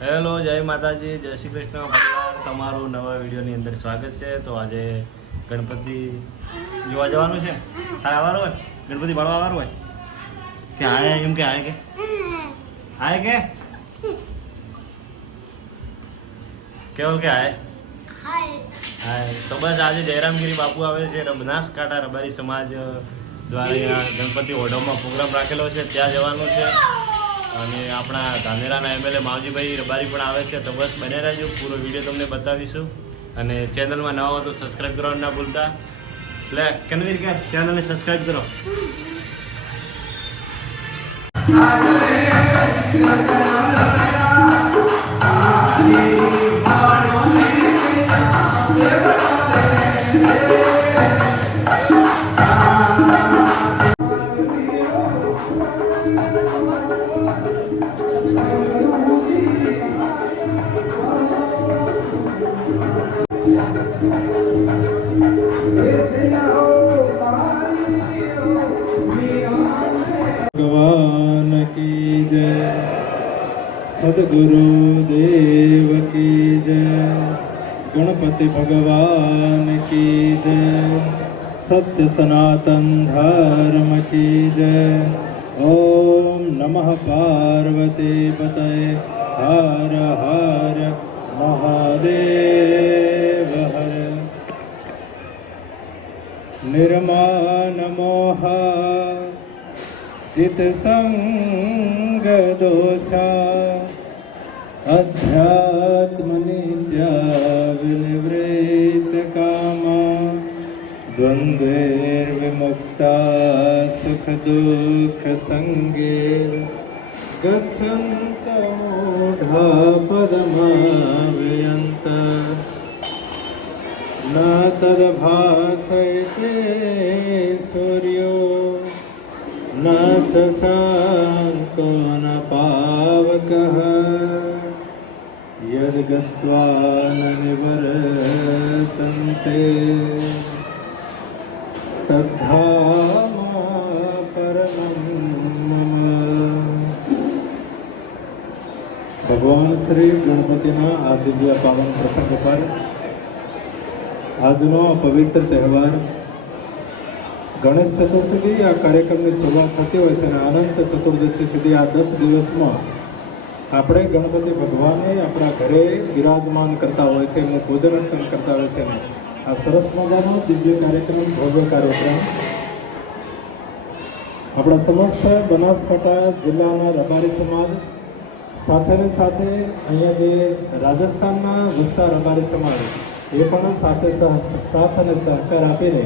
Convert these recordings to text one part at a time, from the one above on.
Hello, જય માતાજી, જય શ્રી કૃષ્ણ પરિવાર. તમારું નવા વિડીયોની અંદર સ્વાગત છે. તો આજે ગણપતિ જોવા જવાનું છે. તારે આવવાનું હોય ગણપતિ બાળવા આવવાનું હોય કે આય એમ કે આય કે કેવલ કે આય હાય. તો બસ આજે જયરામગીરી બાપુ આવે છે. બનાસકાંઠા રબારી સમાજ દ્વારા અહીંયા ગણપતિ ઓઢવમાં પ્રોગ્રામ રાખેલો છે, ત્યાં જવાનું છે. અને આપણા ધાનેરાના એમએલએ માવજીભાઈ રબારી પણ આવે છે. તો બસ બને રહેજો, પૂરો વિડીયો તમને બતાવીશું. અને ચેનલમાં નવા હો તો સબસ્ક્રાઈબ કરવાનું ના ભૂલતા. લે કનવીર કે ચેનલને સબસ્ક્રાઈબ કરો. भगवान की जय, सद्गुरु देव की जय, गणपति भगवान की जय, सत्य सनातन धर्म की जय. ओम नमः पार्वती पतये हर हर महादेव हर. निर्माण मोह जित संग दोषा, अध्यात्म नित्य विनिवृत कामा, द्वंद्वेर विमुक्ता सुख दुख संगे, गच्छन्त मूढ़ा पदमाव्यन्त, न तद्भासयते सूर्यो न शशांको न पावकः, यद् गत्वा न निवर्तन्ते तद्धाम परमं मम. ભગવાન શ્રી ગણપતિના આ દિવ્ય પાવન પ્રસંગ પર આજનો પવિત્ર તહેવાર ગણેશ ચતુર્થી આ કાર્યક્રમની શરૂઆત થતી હોય છે અને અનંત ચતુર્દશી સુધી આ 10 દિવસમાં આપણે ગણપતિ ભગવાનને આપણા ઘરે બિરાજમાન કરતા હોય છે, એમનું પૂજન અર્ચન કરતા હોય છે. આ સરસ મજાનો દિવ્ય કાર્યક્રમ, ભવ્ય કાર્યક્રમ આપણા સમસ્ત બનાસકાંઠા જિલ્લાના રબારી સમાજ સાથે સાથે અહીંયા જે રાજસ્થાનના વસતા રબારી સમાજ એ પણ સાથે સાથ અને સહકાર આપીને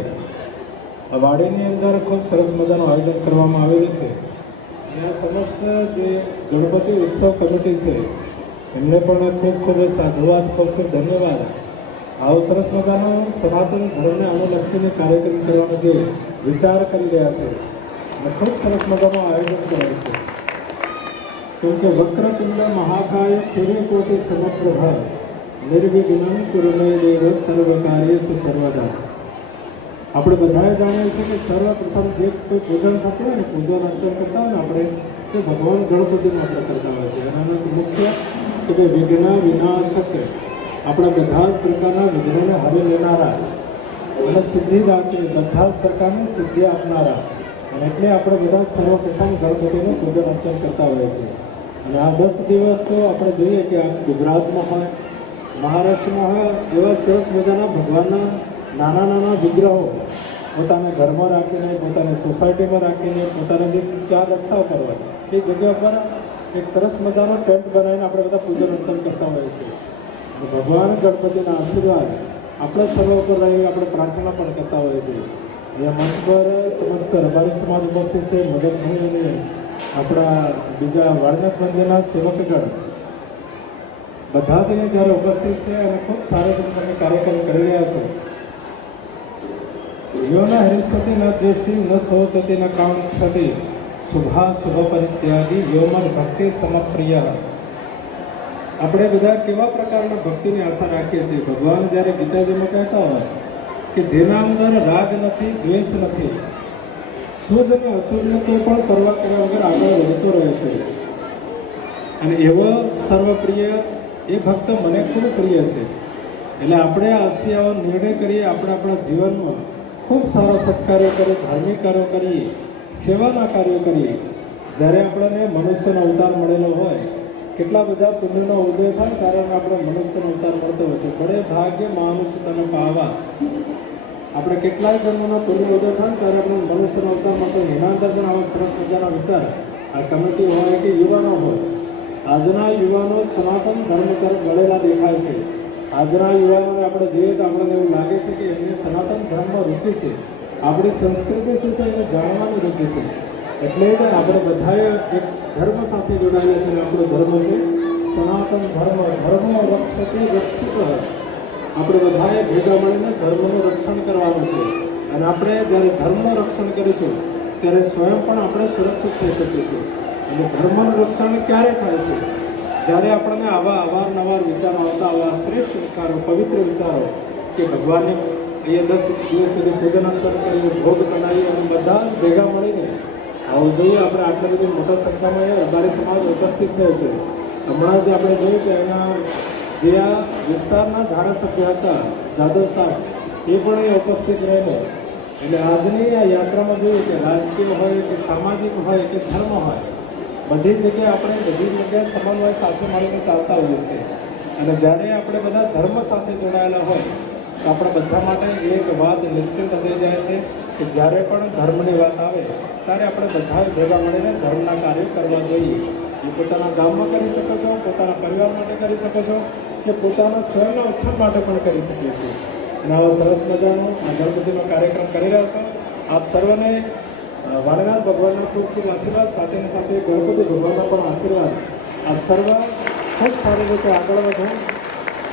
વાડીની અંદર ખૂબ સરસ મજાનું આયોજન કરવામાં આવેલું છે. અને આ સમસ્ત જે ગણપતિ ઉત્સવ કમિટી છે એમને પણ ખૂબ ખૂબ સાધુવાદ, ખૂબ ખૂબ ધન્યવાદ. આવો સરસ મજાનો સનાતન ધર્મને અનુલક્ષીને કાર્યક્રમ કરવાનો જે વિચાર કરી રહ્યા છે અને ખૂબ સરસ મજાનું આયોજન કરાય છે. કેમ કે વક્રતુંડ મહાકાય સૂર્યકોટિ સમપ્રભ નિર્વિઘ્નં કુરુ મે દેવ સર્વ કાર્યેષુ સર્વદા. આપણે બધાએ જાણીએ છીએ કે સર્વપ્રથમ જે કોઈ પૂજન થતું હોય ને, પૂજન અર્ચન કરતા હોય ને આપણે, તે ભગવાન ગણપતિનું આપણે કરતા હોય છે. અને મુખ્ય કે ભાઈ વિઘ્ન વિનાશક, આપણા બધા જ પ્રકારના વિઘ્નોને હરી લેનારા અને સિદ્ધિદાતા, બધા જ પ્રકારની સિદ્ધિ આપનારા. અને એટલે આપણે બધા સર્વપ્રથમ ગણપતિનું પૂજન અર્ચન કરતા હોઈએ છીએ. અને આ 10 દિવસ તો આપણે જોઈએ કે આ ગુજરાતમાં હોય, મહારાષ્ટ્રમાં હોય, એવા સરસ મજાના ભગવાનના નાના નાના વિગ્રહો પોતાના ઘરમાં રાખીને, પોતાની સોસાયટીમાં રાખીને, પોતાના જે 4 રસ્તા ઉપર હોય એ જગ્યા પર એક સરસ મજાનો ટેન્ટ બનાવીને આપણે બધા પૂજન અર્ચન કરતા હોઈએ છીએ. અને ભગવાન ગણપતિના આશીર્વાદ આપણા સર્વ ઉપર રહી આપણે પ્રાર્થના પણ કરતા હોઈએ છીએ. અહીંયા મંચ પર સમસ્ત રબારી સમાજ ઉપસ્થિત છે, મદદભાઈ અને આપણા બીજા વાળનાથ મંદિરના સેવકગણ બધા જ જ્યારે ઉપસ્થિત છે અને ખૂબ સારા રીતે કાર્યક્રમ કરી રહ્યા છે. યો ન હરિસતી ન દ્વેષ્ટિ ન શોચતી ન કાંક્ષતિ શુભા શુભ પરિત્યાગી યોમન ભક્તિ સમપ્રિય. આપણે બધા કેવા પ્રકારના ભક્તિની આશા રાખીએ છીએ. ભગવાન જ્યારે ગીતાજીમાં કહેતા હોય કે જેના અંદર રાગ નથી, દ્વેષ નથી, શુદ્ધ અને અશુદ્ધ કોઈ પણ પરવા કર્યા વગર આગળ વધતો રહે છે. અને એવો સર્વપ્રિય એ ભક્ત મને ખૂબ પ્રિય છે. એટલે આપણે આજથી આવો નિર્ણય કરીએ, આપણે આપણા જીવનમાં ખૂબ સારા સત્કાર્યો કરીએ, ધાર્મિક કાર્યો કરીએ, સેવાના કાર્યો કરીએ. જ્યારે આપણને મનુષ્યનો અવતાર મળેલો હોય, કેટલા બધા પુણ્યનો ઉદય થાય ત્યારે આપણે મનુષ્યનો અવતાર મળતો હોય છે. બડે ભાગ્ય માનુષ તને પાવા. આપણે કેટલાય જન્મનો પુણ્ય ઉદય થાય ત્યારે આપણે મનુષ્યનો અવતાર મળતો હોય. એના અંદર પણ આવા સરસ મજાના વિચાર આ કમિટી હોય કે યુવાનો હોય, આજના યુવાનો સનાતન ધર્મ તરફ વળેલા દેખાય છે. આજના યુવાનોને આપણે જોઈએ તો આપણને એવું લાગે છે કે એમને સનાતન ધર્મમાં રુચિ છે, આપણી સંસ્કૃતિ શું છે એને જાણવાની રુચિ છે. એટલે જ આપણે બધાએ એક ધર્મ સાથે જોડાયેલા છે. આપણો ધર્મ છે સનાતન ધર્મ. ધર્મો રક્ષતી રક્ષિત હોય. આપણે બધાએ ભેગા મળીને ધર્મનું રક્ષણ કરવાનું છે. અને આપણે જ્યારે ધર્મનું રક્ષણ કરીશું ત્યારે સ્વયં પણ આપણે સુરક્ષિત થઈ શકીશું. અને ધર્મનું રક્ષણ ક્યારે થાય છે? જ્યારે આપણને આવા અવારનવાર વિચારો આવતા, આવા શ્રેષ્ઠ વિચારો, પવિત્ર વિચારો કે ભગવાનને અહીંયા 10 દિવસ સુધી પૂજન અંતર કર્યું, ભોગ બનાવી અને બધા જ ભેગા મળીને આવું જોઈએ. આપણે આટલી બધી મોટા સંખ્યામાં રબારી સમાજ ઉપસ્થિત થયો છે. હમણાં જ આપણે જોયું કે અહીંયા જે આ વિસ્તારના ધારાસભ્ય હતા જાદવ સાહેબ, એ પણ એ ઉપસ્થિત રહેલો. એટલે આજની આ યાત્રામાં જોયું કે રાજકીય હોય કે સામાજિક હોય કે ધર્મ હોય, બધી જગ્યાએ આપણે બધી જગ્યાએ સમન્વય સાથે મળીને ચાલતા હોઈએ છીએ. અને જ્યારે આપણે બધા ધર્મ સાથે જોડાયેલા હોય તો આપણા બધા માટે એક વાત નિશ્ચિત થઈ જાય છે કે જ્યારે પણ ધર્મની વાત આવે ત્યારે આપણે બધા ભેગા મળીને ધર્મના કાર્યો કરવા જોઈએ. એ પોતાના ગામમાં કરી શકો છો, પોતાના પરિવાર માટે કરી શકો છો, કે પોતાના સ્વયંના ઉત્થાન માટે પણ કરી શકીએ છીએ. અને આવો સરસ મજાનો આ ગણપતિનો કાર્યક્રમ કરી રહ્યા છો. આપ સર્વને વાણિનાથ ભગવાનના ખૂબ ખૂબ આશીર્વાદ, સાથે સાથે ગણપતિ ભગવાનના પણ આશીર્વાદ. આપ સર્વ ખૂબ સારી રીતે આગળ વધો,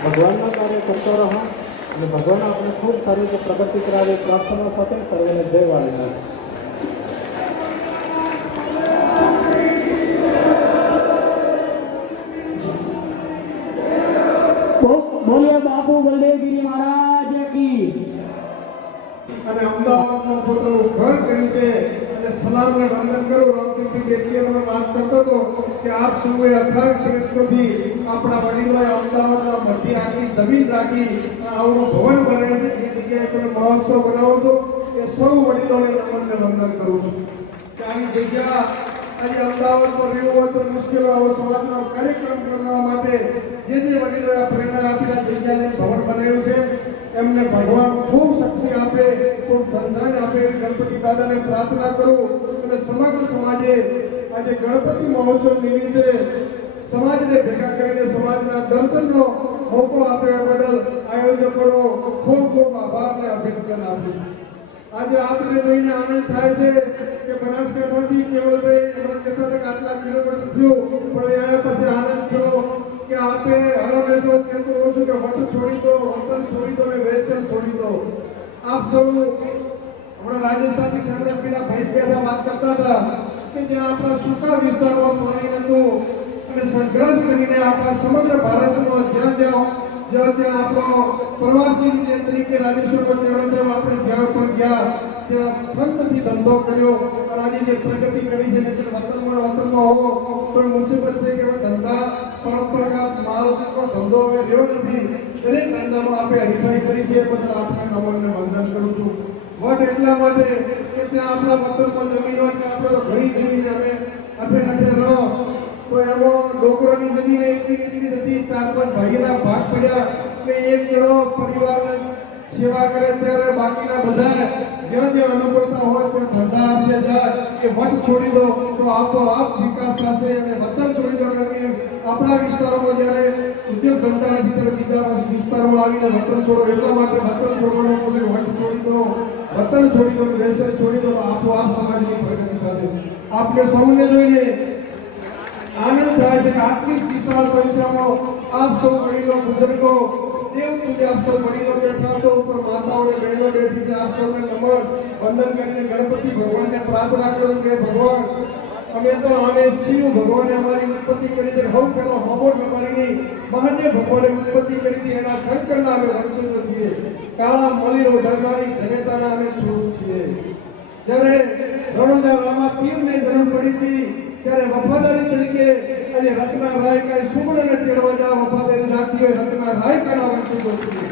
ભગવાનના કાર્ય કરતો રહો અને ભગવાન આપણે ખૂબ સારી રીતે પ્રગતિ કરાવે. પ્રાર્થના સાથે સર્વને જય વાણિનાથ. બોલીએ બાપુ બલદેવગીરી મહારાજ કી. અને અમદાવાદમાં પોતાનું ઘર કર્યું છે. અને સલામને વંદન કરું. રામસિંહજી જેટલી વાત કરતો હતો કે આપ સૌએ અથાગ પ્રયત્નોથી આપણા વડીલોએ અમદાવાદમાં બધી આટલી જમીન રાખી આવડું ભવન બનાવ્યા છે. એ જગ્યાએ તમે મહોત્સવ બનાવો છો એ સૌ વડીલોને નમનને વંદન કરું છું કે આવી જગ્યા આજે અમદાવાદમાં રહેવું હોય તો મુશ્કેલો આવો સમાજનો કાર્યક્રમ કરવા માટે જે વડીલોએ પ્રેરણા આપીને જગ્યાને ભવન બનાવ્યું છે એમને ભગવાન ખૂબ શક્તિ આપે, ખૂબ ધનધાન આપે. ગણપતિ દાદાને પ્રાર્થના કરું અને સમગ્ર સમાજે આજે ગણપતિ મહોત્સવ નિમિત્તે સમાજને ભેગા કરીને સમાજના દર્શનનો મોકો આપ્યો બદલ આયોજકોનો ખૂબ ખૂબ આભાર અને અભિનંદન આપું છું. આજે આપણે જોઈને આનંદ થાય છે કે બનાસકાંઠાથી કેવલભાઈ એમણે કહેતા હતા કે આટલા કિલોમીટર થયું, પણ અહીંયા પછી આનંદ થયો કે આપે હરમેશો કહેતો હોઉં છું કે વટ છોડી દો, વતન છોડી દો ને વેસન છોડી દો. આપ સૌ હમણાં રાજસ્થાનથી કેમેરા પેલા ભાઈ બેઠા વાત કરતા હતા કે જ્યાં આપણા સૂકા વિસ્તારમાં પાણી નતું અને સંઘર્ષ કરીને આપણા સમગ્ર ભારતમાં જ્યાં ત્યાં આપણો પ્રવાસી તરીકે રાજસ્થાનમાં તેવડે આપણે જ્યાં પણ ગયા ત્યાં ફંતથી ધંધો કર્યો. અને આજે જે પ્રગતિ કરી છે ને વતનમાં હોવો તો મુસીબત છે કે ધંધા પરંપરાગત માલનો ધંધો હવે રહ્યો નથી. દરેક ધંધામાં આપણે હરીફાઈ કરી છે. બદલ આપણે નમનને વંદન કરું છું. વટ એટલા માટે કે ત્યાં આપણા વતનમાં જમીન હોય કે આપણે તો ઘણી જમીન અમે અઠે રહો તો એમાં ડોકરોની જમીન એટલી હતી, 4-5 ભાઈના ભાગ પડ્યા કે એક જણો પરિવારને સેવા કરે ત્યારે બાકીના બધા જ્યાં જ્યાં અનુકૂળતા હોય ત્યાં ધંધા આપી જાય કે વટ છોડી દો તો આપોઆપ વિકાસ થશે. અને વતન છોડી દો કારણ કે આપણા વિસ્તારોમાં જ્યારે ઉદ્યોગ ધંધા નથી ત્યારે બીજા વિસ્તારોમાં આવીને વતન છોડો. એટલા માટે વતન છોડવાનો પોતે વટ છોડી દો, વતન છોડી દો, વ્યસન છોડી દો તો આપોઆપ સમાજની પ્રગતિ થશે. આપણે સૌને જોઈને આનંદ થાય છે કે આટલી વિશાળ સંખ્યામાં આપ સૌ વડીલો, બુઝુર્ગો, દેવ પૂજ્ય આપ સૌ વડીલો બેઠા છો, ઉપર માતાઓ બહેનો બેઠી છે. આપ સૌને નમન વંદન કરીને ગણપતિ ભગવાનને પ્રાર્થના કરું કે ભગવાન અમે શિવ ભગવાને અમારી ઉત્પત્તિ કરી છે. હવ પેલા હોબો અમારી મહાદેવ ભગવાને ઉત્પત્તિ કરી હતી. એના શંકરના અમે વંશજો છીએ. કાળા મળી ઉઢારનારી જનેતાના અમે છોડ છીએ. જ્યારે રણોજા રામા પીરને જરૂર પડી હતી ત્યારે વફાદારી તરીકે આજે રત્ના રાય કાંઈ સુગણને તેડવા જાવ વફાદારી રાખી હોય રત્ના રાય કાના વંશીકો છીએ.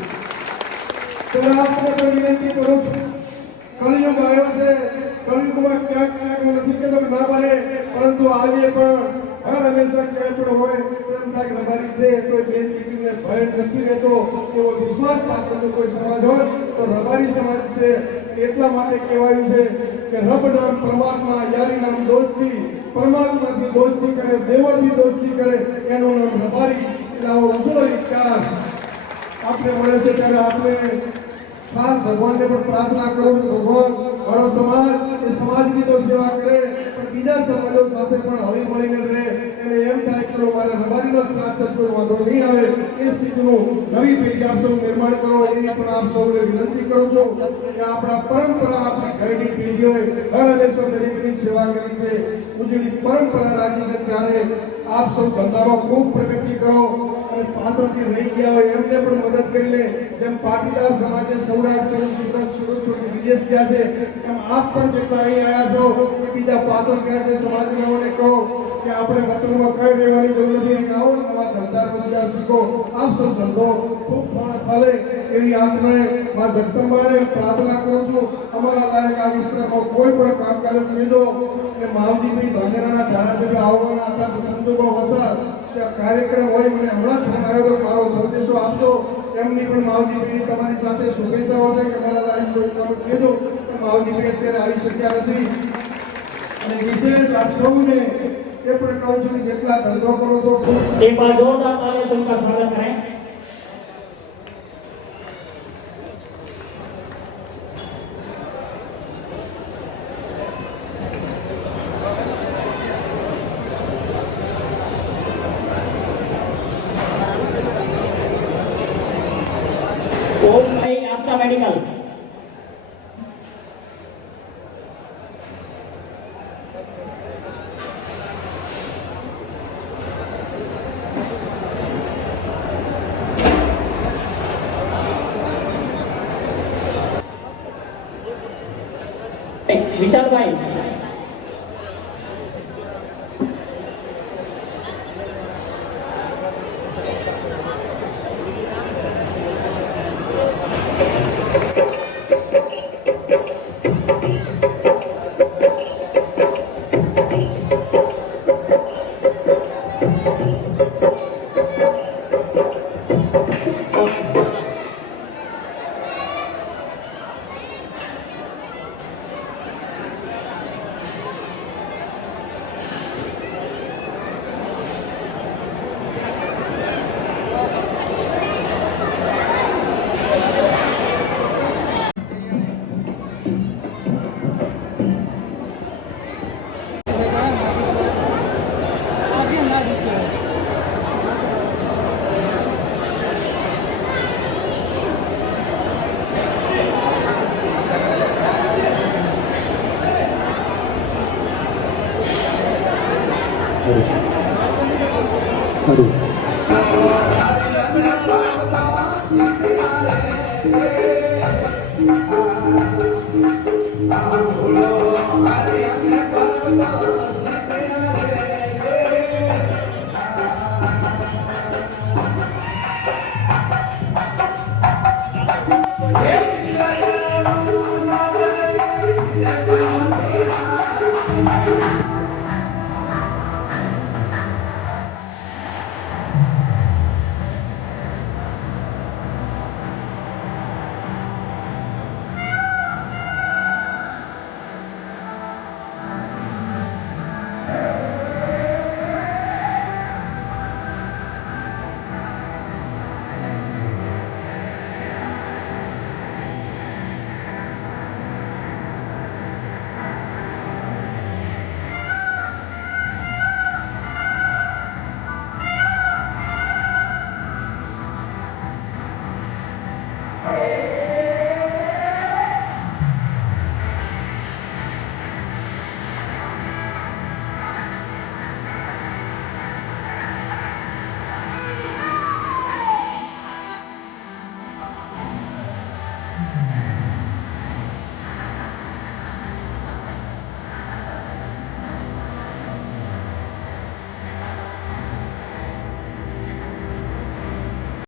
ત્યારે આપને પણ વિનંતી કરું છું, કળિયુગ આવ્યો છે, કળિયુગમાં ક્યાંક ક્યાંક હું નથી કહેતો કે ના બને, પરંતુ આજે પણ હર હંમેશા ક્યાંય પણ હોય એમ થાય કે રબારી છે તો બેન દીકરીને ભય નથી રહેતો એવો વિશ્વાસ પાત્રનો કોઈ સમાજ હોય તો રબારી સમાજ છે. એટલા માટે કહેવાયું છે કે રબ નામ પરમાત્મા યારી નામ દોસ્તી, પરમાત્માથી દોસ્તી કરે દેવોથી દોસ્તી કરે એનું નામ રબારી. એટલે આવો ઉજળો ઇતિહાસ આપણે મળે છે. ત્યારે આપણે ખાસ ભગવાનને પણ પ્રાર્થના કરું છું, ભગવાન મારો સમાજ એ સમાજની તો સેવા કરે પણ બીજા સમાજો સાથે પણ હળી મળીને રહે. એને એમ થાય કે મારે રબારીનો સાથ સત્વર વાંધો નહીં આવે એ સ્થિતિનું નવી પેઢી આપ સૌ નિર્માણ કરો એની પણ આપ સૌને વિનંતી કરું છું કે આપણા પરંપરા આપણી ઘરેની પેઢીઓએ હર હંમેશા ગરીબની સેવા કરી છે, ઉજળી પરંપરા રાખી છે. ત્યારે આપ સૌ ધંધામાં ખૂબ પ્રગતિ કરો અને પાછળથી રહી ગયા હોય એમને પણ મદદ કરી લે. જેમ પાટીદાર સમાજે સૌરાષ્ટ્ર સુરત છોડી વિદેશ ગયા છે એમ આપ પણ જેટલા અહીં આવ્યા છો કે બીજા પાછળ ગયા છે સમાજને કહો કે આપણે વતનમાં કઈ રહેવાની જરૂર નથી, આવો નવા ધંધા રોજગાર શીખો. આપ સૌ ધંધો ખૂબ ફળે એવી આપને મા જગદંબાને પ્રાર્થના કરું છું. અમારા લાયક આ વિસ્તારમાં કોઈ પણ કામકાજ કહેજો કે માવજીભાઈ ધાનેરાના ધારાસભ્ય આવવાના હતા સંજોગો વસાર ત્યાં કાર્યક્રમ હોય મને હમણાં જ ફોન આવ્યો તો મારો સંદેશો આપજો. એમની પણ માવજીભાઈ તમારી સાથે શુભેચ્છાઓ છે કે મારા લાયક કોઈ કામ કહેજો કે માવજીભાઈ અત્યારે આવી શક્યા નથી. અને વિશેષ આપ સૌને એ પણ કહું છું કે જેટલા ધંધો કરો છો ખૂબ एक बार जोरदार तालियों से उनका स्वागत करें. ओम भाई आस्था मेडिकल विशाल भाई